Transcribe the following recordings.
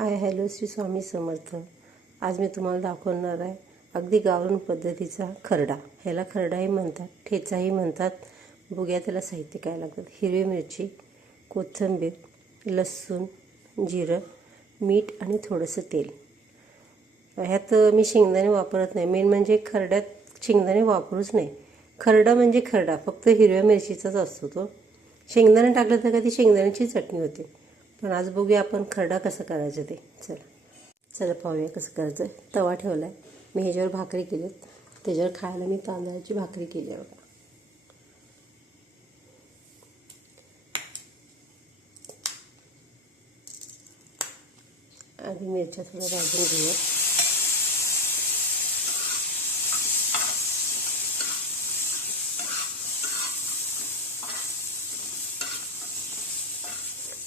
Hi hello Shri Swami Samarth. आज मी तुम्हाला दाखवणार आहे अगदी गावरान पद्धतीचा खरडा. ह्याला खरडाही म्हणतात ठेचाही म्हणतात. बुग्या त्याला साहित्य काय लागतात हिरवी मिरची कोथिंबीर लसूण जिरं मीठ आणि थोडंसं तेल. ह्यात मी शेंगदाणे वापरत नाही. मेन म्हणजे खरड्यात शेंगदाणे वापरूच नाही. खरडा म्हणजे खरडा. फक्त हिरव्या मिरचीचाच असतो तो. शेंगदाणे टाकलं तर का ती शेंगदाण्याची चटणी होते. पण आज बघूया आपण खरडा कसा करायचं ते. चला. चला पाहूया कसं करायचं. तवा ठेवला आहे मी ह्याच्यावर भाकरी केलीत. त्याच्यावर खायला मी तांदळाची भाकरी केली आहे आधी मिरच्या थोड्या भाजून घेऊया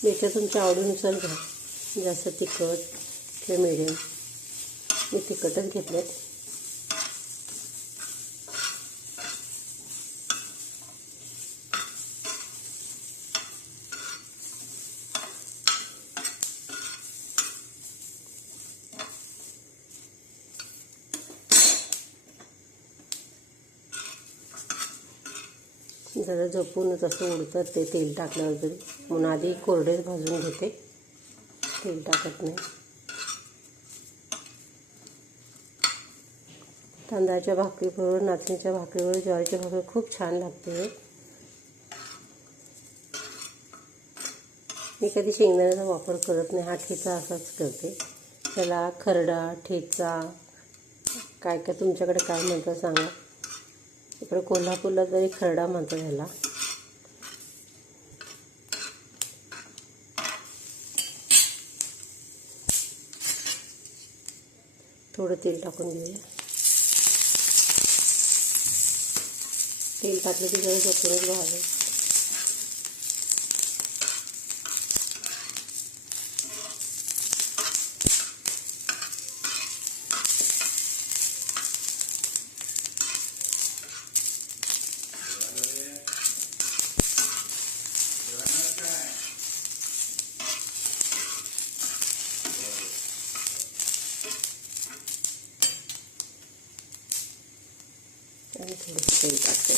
मिरच्या तुमच्या आवडीनुसार घ्या. जास्त तिखट किंवा मिडियम. मी तिखटच घेतल्यात जरा जपूनच असं उडतात ते तेल टाकल्यावर तरी. म्हणून आधी कोरडेच भाजून घेते. तेल टाकत नाही. तांदळाच्या भाकरीबरोबर नाचणीच्या भाकरीबरोबर ज्वारीच्या भाकरी खूप छान लागते मी कधी शेंगदाण्याचा वापर करत नाही. हा ठेचा असाच करते. त्याला खरडा ठेचा काय काय तुमच्याकडे काय म्हणतात सांगा. इकडे कोल्हापूरला जरी खरडा म्हणतो ह्याला थोडं तेल टाकून घेऊया. तेल टाकलं की जरा जपूनच भावे आणि थोडंसं तेल टाकते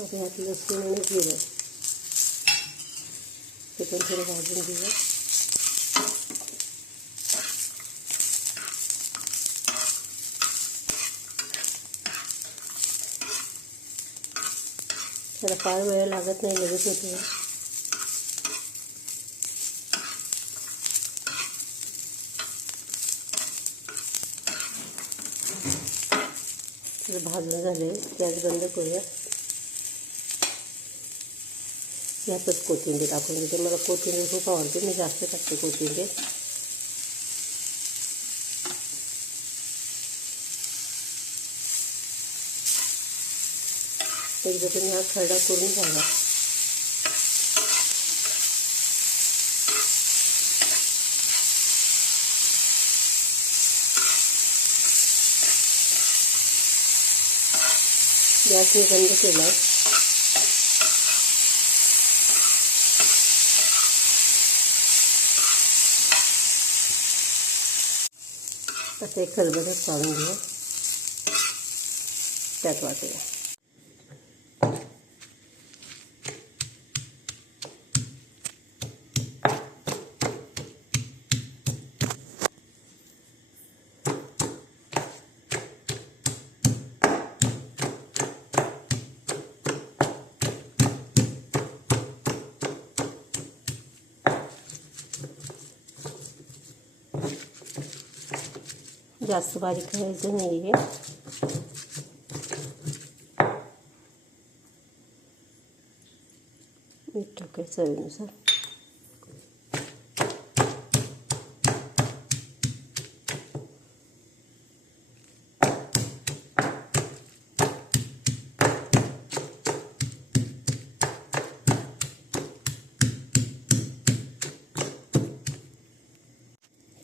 आता ह्यात लसूण आणि जिरं. ते पण थोडं भाजून घेऊया. त्याला फार वेळ लागत नाही लगेच होते त्याचं भाजणं झाले बंद करूया यातच कोथिंबीर टाकून देते मला कोथिंबीर खूप आवडते मी जास्त टाकते कोथिंबीर तुम्ही हा खरडा करून घ्यावा. गॅस बंद आहे आता वाटूया. जास्त बारीक करायचं नाही आहे मीठ टाकायचं चवीनुसार.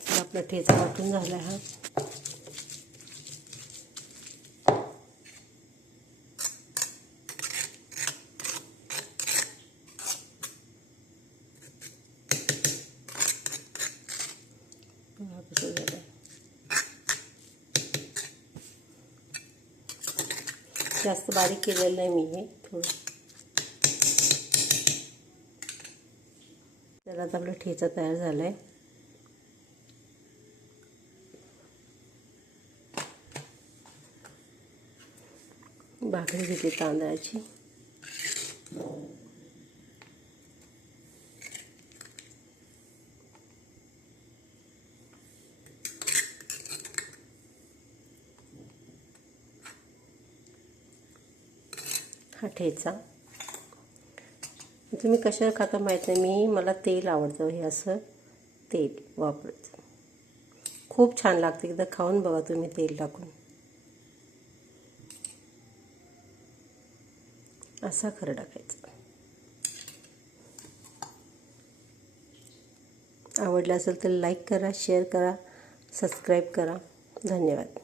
आपला ठेचा वाटून झाला हा. जास्त बारीक केलेलं नाही मी हे थोडं. तर आता आपला ठेचा तयार झाला आहे भाकरी घेतली तांदळाची. हा ठेचा म्हणजे तुम्ही कशावर खाता माहीत नाही. मी मला तेल आवडतं. हे असं तेल वापरायचं. खूप छान लागतं. एकदा खाऊन बघा तुम्ही तेल टाकून. असा खरं टाकायचा. आवडलं असेल तर लाईक करा शेअर करा सबस्क्राईब करा. धन्यवाद.